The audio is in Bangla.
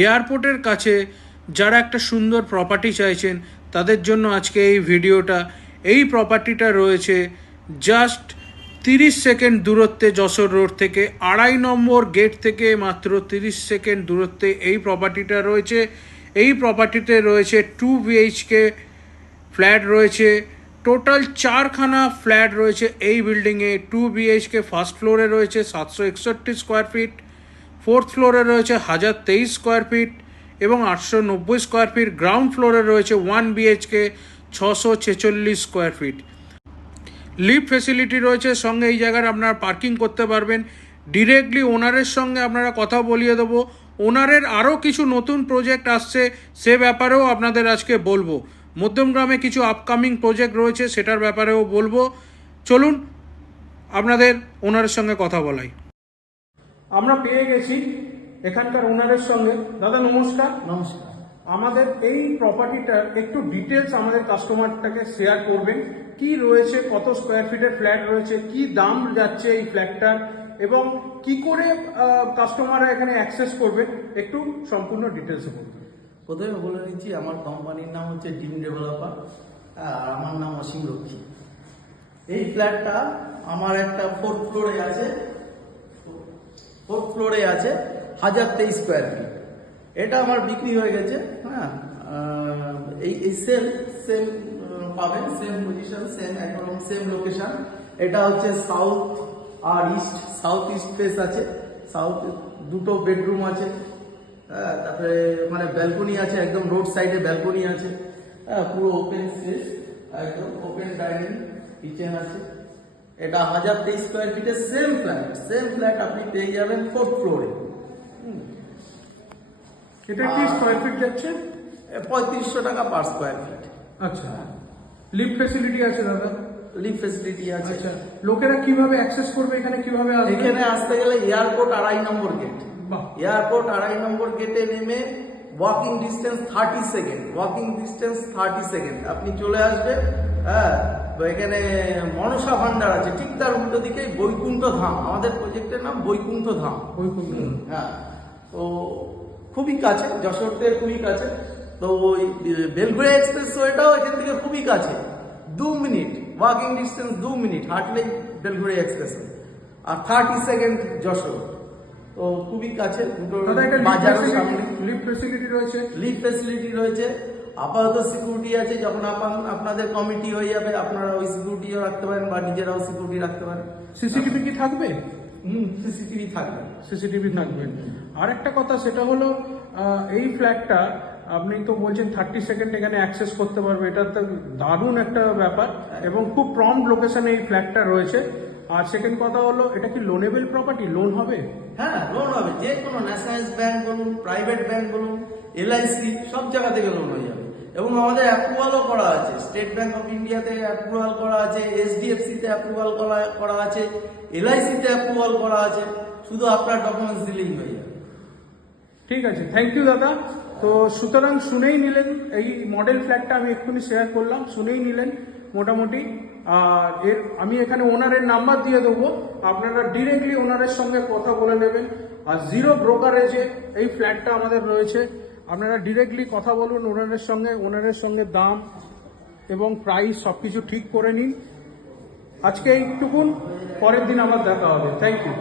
এয়ারপোর্টের কাছে যারা একটা সুন্দর প্রপার্টি চাইছেন তাদের জন্য আজকে এই ভিডিওটা। এই প্রপার্টিটা রয়েছে জাস্ট 30 সেকেন্ড দূরত্বে যশোর রোড থেকে, 2.5 নম্বর গেট থেকে মাত্র 30 সেকেন্ড দূরত্বে এই প্রপার্টিটা রয়েছে। এই প্রপার্টিতে রয়েছে 2 BHK ফ্ল্যাট রয়েছে, টোটাল 4খানা ফ্ল্যাট রয়েছে এই বিল্ডিংয়ে। 2 BHK ফার্স্ট ফ্লোরে রয়েছে 761 স্কোয়ার ফিট, ফোর্থ ফ্লোরে রয়েছে 1023 স্কোয়ার ফিট এবং 890 স্কোয়ার ফিট। গ্রাউন্ড ফ্লোরে রয়েছে 1 BHK 646 square feet. Lift facility রয়েছে, সঙ্গে এই জায়গায় আপনারা পার্কিং করতে পারবেন। ডিরেক্টলি ওনারের সঙ্গে আপনারা কথা বলিয়ে দেবো। ওনারের আরও কিছু নতুন প্রজেক্ট আসছে, সে ব্যাপারেও আপনাদের আজকে বলবো। মধ্যমগ্রামে কিছু আপকামিং প্রজেক্ট রয়েছে, সেটার ব্যাপারেও বলবো। চলুন আপনাদের ওনারের সঙ্গে কথা বলাই। আমরা পেয়ে গেছি এখানকার ওনারের সঙ্গে। দাদা নমস্কার। নমস্কার। আমাদের এই প্রপার্টিটার একটু ডিটেলস আমাদের কাস্টমারটাকে শেয়ার করবেন। কি রয়েছে, কত স্কোয়ার ফিটের ফ্ল্যাট রয়েছে, কি দাম যাচ্ছে এই ফ্ল্যাটটার, এবং কি করে কাস্টমাররা এখানে অ্যাক্সেস করবে, একটু সম্পূর্ণ ডিটেলসে বলুন। প্রথমে বলে নিচ্ছি, আমার কোম্পানির নাম হচ্ছে ডিম ডেভেলপার, আর আমার নাম অসীম রক্ষী। এই ফ্ল্যাটটা আমার একটা ফোর্থ ফ্লোরে আছে 1023 স্কোয়ার ফিট। এটা আমার বিক্রি হয়ে গেছে। হ্যাঁ, এই সেম পাবেন, সেম পজিশন, সেম একদম সেম লোকেশন। এটা হচ্ছে সাউথ আর ইস্ট, সাউথ ইস্ট ফেস আছে। সাউথ দুটো বেডরুম আছে, তারপরে মানে ব্যালকনি আছে, একদম রোড সাইডে ব্যালকনি আছে। পুরো ওপেন স্পেস, একদম ওপেন ডাইনিং, কিচেন আছে। এটা 1023 স্কোয়ার ফিটের সেম ফ্ল্যাট আপনি পেয়ে যাবেন ফোর্থ ফ্লোরে। এটা কি স্কোয়ার ফিট যাচ্ছে? 3500 টাকা পার স্কোয়ার ফিট। আচ্ছা, লিফট ফেসিলিটি আছে দাদা? লিফট ফেসিলিটি আছে। আচ্ছা, লোকেরা কিভাবে অ্যাক্সেস করবে এখানে, কিভাবে আসবে? এখানে আসতে গেলে এয়ারপোর্ট 2.5 নম্বর গেট। এয়ারপোর্ট 2.5 নম্বর গেটে নেমে ওয়াকিং ডিস্টেন্স 30 সেকেন্ড আপনি চলে আসবেন। হ্যাঁ, এখানে মনসা ভান্ডার আছে, ঠিক তার উল্টো দিকে বৈকুণ্ঠ ধাম। আমাদের প্রজেক্টের নাম বৈকুণ্ঠ ধাম। হ্যাঁ, তো খুবই কাছে, যশোর থেকে খুবই কাছে। তো ওই বেলঘড়িয়া এক্সপ্রেস ওয়েটাও এখান থেকে খুবই কাছে, 2 মিনিট ওয়াকিং ডিস্টেন্স, 2 মিনিট হাঁটলেই বেলঘড়িয়া এক্সপ্রেস। আর 30 সেকেন্ড যশোর, তো খুবই কাছে। দুটো বাজারের সামনে লিফট ফেসিলিটি রয়েছে। লিফট ফেসিলিটি রয়েছে। আপাতত সিকিউরিটি আছে, যখন আপনাদের কমিটি হয়ে যাবে আপনারা ওই সিকিউরিটিও রাখতে পারেন বা নিজেরাও সিকিউরিটি রাখতে পারেন। সিসিটিভি কি থাকবে? সিসিটিভি থাকবে। সিসিটিভি থাকবে। আর একটা কথা, সেটা হলো এই ফ্ল্যাটটা আপনি তো বলছেন 30 সেকেন্ড এখানে অ্যাক্সেস করতে পারবে, এটা তো দারুণ একটা ব্যাপার, এবং খুব প্রম্পট লোকেশনে এই ফ্ল্যাটটা রয়েছে। আর সেকেন্ড কথা হলো, এটা কি লোনেবল প্রপার্টি? লোন হবে? হ্যাঁ, লোন হবে। যে কোনো ন্যাশনালাইজ ব্যাংক বলুন, প্রাইভেট ব্যাংক বলুন, LIC, সব জায়গা থেকে লোন হয়ে যাবে। এবং আমাদের অ্যাপ্রুভালও করা আছে, স্টেট ব্যাংক অফ ইন্ডিয়াতে অ্যাপ্রুভাল করা আছে, HDFC তে অ্যাপ্রুভাল করা আছে, LIC তে অ্যাপ্রুভাল করা আছে। শুধু আপনার ডকুমেন্টস দিলেই হয়ে যাবে। ঠিক আছে, থ্যাংক ইউ দাদা। তো সুতরাং শুনেই নিলেন, এই মডেল ফ্ল্যাটটা আমি এক্ষুনি শেয়ার করলাম, শুনেই নিলেন মোটামুটি। আর আমি এখানে ওনারের নাম্বার দিয়ে দেবো, আপনারা ডিরেক্টলি ওনারের সঙ্গে কথা বলে নেবেন। আর 0 ব্রোকারেজে এই ফ্ল্যাটটা আমাদের রয়েছে। আপনারা ডিরেক্টলি কথা বলুন ওনারের সঙ্গে দাম এবং প্রাইস সব কিছু ঠিক করে নিন। আজকে এইটুকুন, পরের দিন আবার দেখা হবে। Thank you.